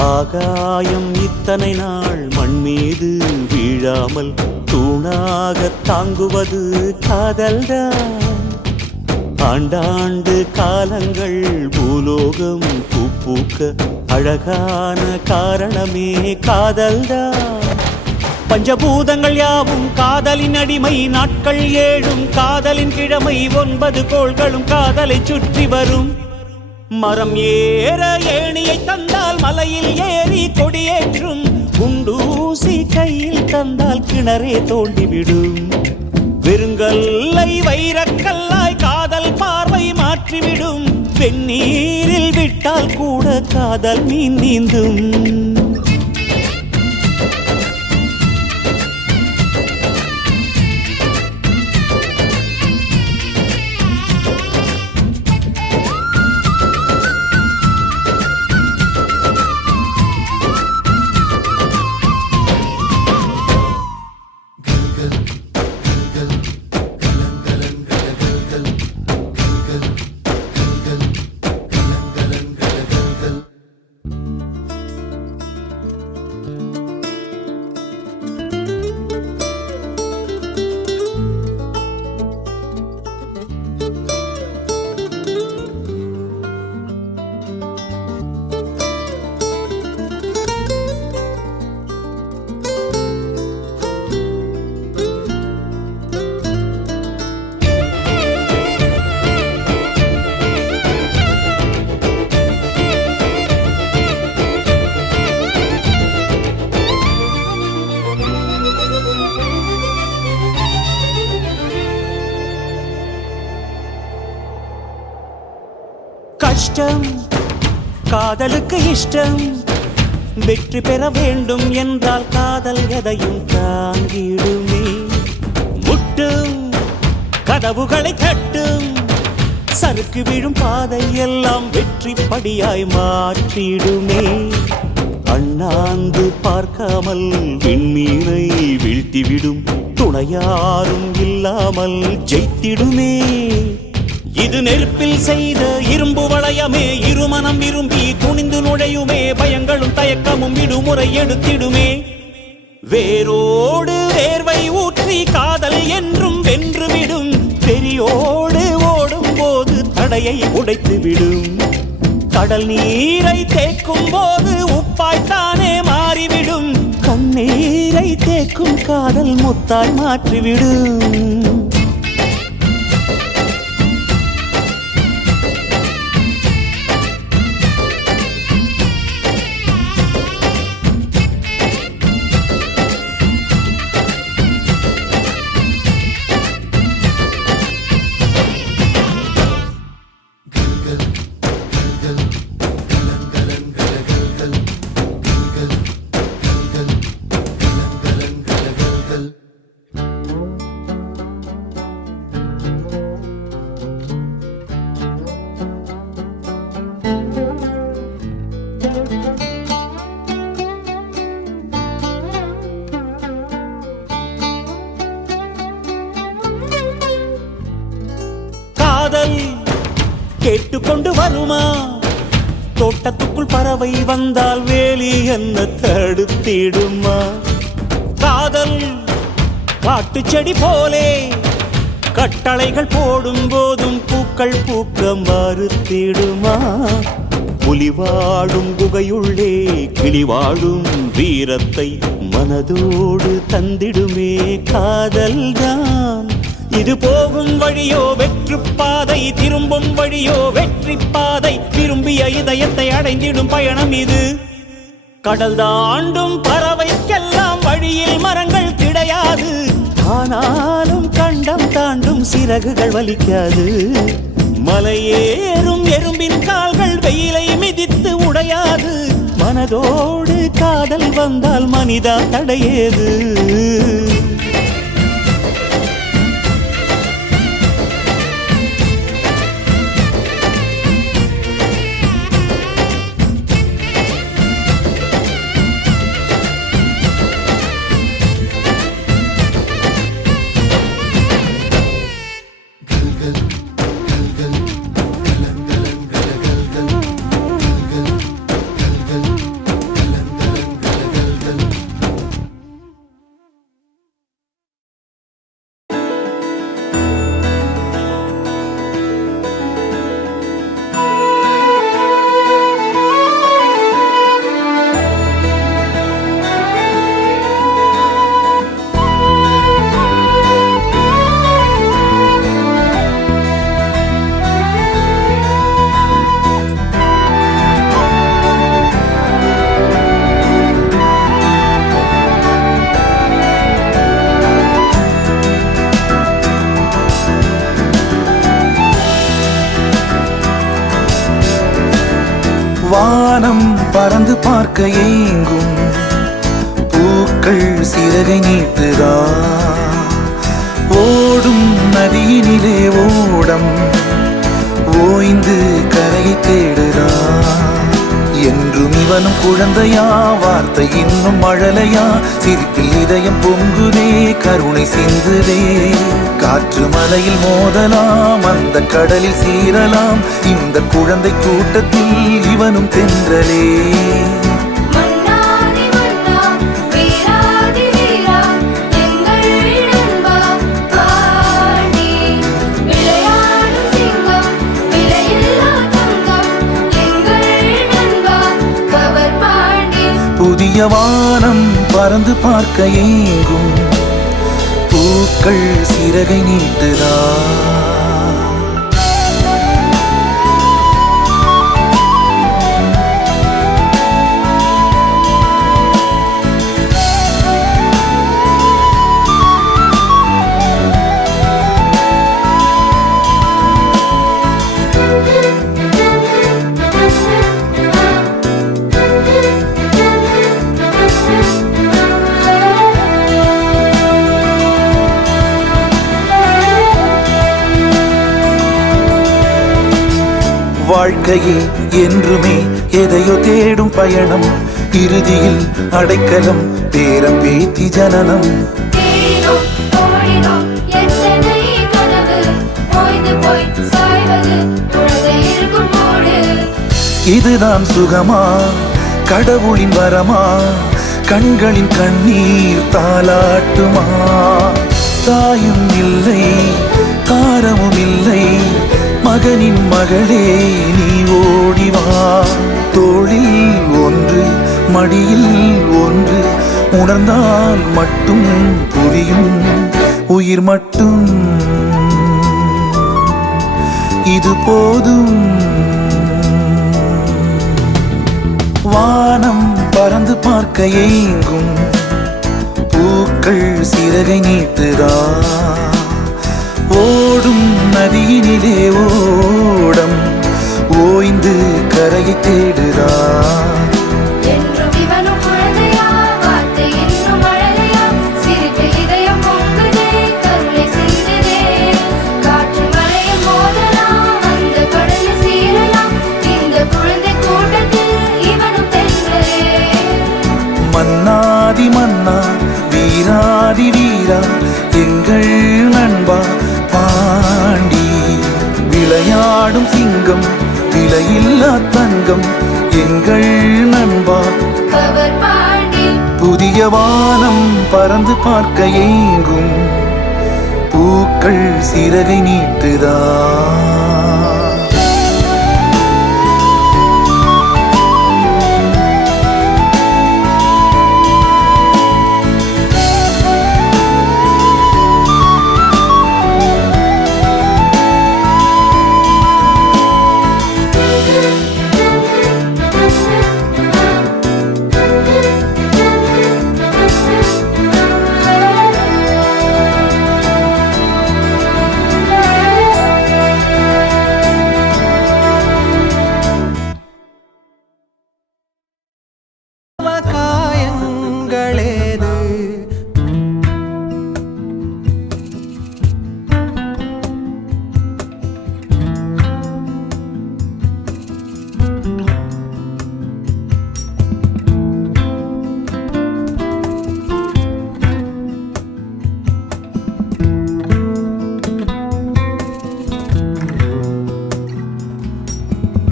ஆகாயம் இத்தனை நாள் மண் மீது வீழாமல் தூணாக தாங்குவது காதல்தான். ஆண்டாண்டு காலங்கள் பூலோகம் பூக்க அழகான காரணமே காதல்தான். பஞ்சபூதங்கள் யாவும் காதலின் அடிமை, நாட்கள் 7 காதலின் கிழமை, 9 கோள்களும் காதலை சுற்றி வரும். மரம் ஏற ஏணியை தந்தால் மலையில் ஏறி கொடியேற்றும், குண்டூசி கையில் தந்தால் கிணறே தோண்டிவிடும். வெறுங்கல்லை வைரக்கல்லாய் காதல் பார்வை மாற்றிவிடும், வெந்நீரில் விட்டால் கூட காதல் மீன் நீந்தும். கஷ்டம் காதலுக்கு இஷ்டம், வெற்றி பெற வேண்டும் என்றால் காதல் எதையும் தாங்கிடுமே. முட்டும் கதவுகளை தட்டும், சறுக்கு விழும் பாதை எல்லாம் வெற்றி படியாய் மாற்றிடுமே. அண்ணாந்து பார்க்காமல் விண்மீனை வீழ்த்திவிடும், துணையாரும் இல்லாமல் ஜெயித்திடுமே. இது நெருப்பில் செய்த இரும்பு வளையமே, இருமனம் விரும்பி துணிந்து நுழையுமே. பயங்களும் தயக்கமும் விடுமுறை எடுத்திடுமே. வேரோடு வேர்வை ஊற்றி காதல் என்றும் வென்றுவிடும், பெரியோடு ஓடும் போது தடையை உடைத்துவிடும். கடல் நீரை தேக்கும் போது உப்பாய்த்தானே மாறிவிடும், கண்ணீரை தேக்கும் காதல் முத்தாய் மாற்றிவிடும். காதல் கேட்டுக்கொண்டு வருமா? தோட்டத்துக்குள் பறவை வந்தால் வேலி என்ன தடுத்திடுமா? காதல் காட்டு செடி போலே கட்டளைகள் போடும் போதும் பூக்கள் பூக்க மறுத்திடுமா? புலி வாழும் குகையுள்ளே கிளி வாழும் வீரத்தை மனதோடு தந்திடுமே காதல்தான். இது போகும் வழியோ வெற்று பாதை, திரும்பும் வழியோ வெற்றி பாதை. விரும்பிய இதயத்தை அடைந்திடும் பயணம் இது. கடல் தாண்டும் பறவைக்கெல்லாம் வழியில் மரங்கள் கிடையாது, ஆனாலும் கண்டம் தாண்டும் சிறகுகள் வலிக்காது. மலையேறும் எறும்பின் கால்கள் வெயிலை மிதித்து உடையாது. மனதோடு காதல் வந்தால் மனிதா தடையேது? பார்க்க ஏங்கும் பூக்கள் சிறகை நீட்டுதா ஓடும் நதியினிலே ஓடம் ஓய்ந்து கரையை தேடுதா என்றும் இவனும் குழந்தையா வார்த்தை இன்னும் மழலையா சிரிப்பில் இதயம் பொங்குதே கருணை சிந்துதே காற்று மலையில் மோதலாம் அந்த கடலில் சீரலாம் இந்த குழந்தை கூட்டத்தில் இவனும் தென்றலே புதிய வானம் பறந்து பார்க்க ஏங்கும் பூக்கள் சிறகை நீட்டுதா வாழ்க்கையே என்றுமே எதையோ தேடும் பயணம் இறுதியில் அடைக்கலம் பேரம் பேத்தி ஜனனம் இதுதான் சுகமா கடவுளின் வரமா கண்களின் கண்ணீர் தாலாட்டுமா தாயும் இல்லை தாரமும் இல்லை மகனின் மகளே நீ ஓடிவா தோளில் ஒன்று மடியில் ஒன்று உணர்ந்தால் மட்டும் புரியும் உயிர் மட்டும் இது போதும் வானம் பறந்து பார்க்க ஏங்கும் பூக்கள் சிறகை நீட்டுதா ஓடும் நதியினிலே ஓடம் ஓய்ந்து கரையை தேடுதா மன்னாதி மன்னா வீராதி வீரா எங்கள் நண்பா பாண்டி விளையாடும் சிங்கம் விலையில்லா தங்கம் எங்கள் நண்பா புதிய வானம் பறந்து பார்க்க ஏங்கும் பூக்கள் சிறகை நீட்டுதா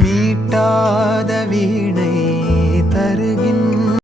மீட்டாத வீடு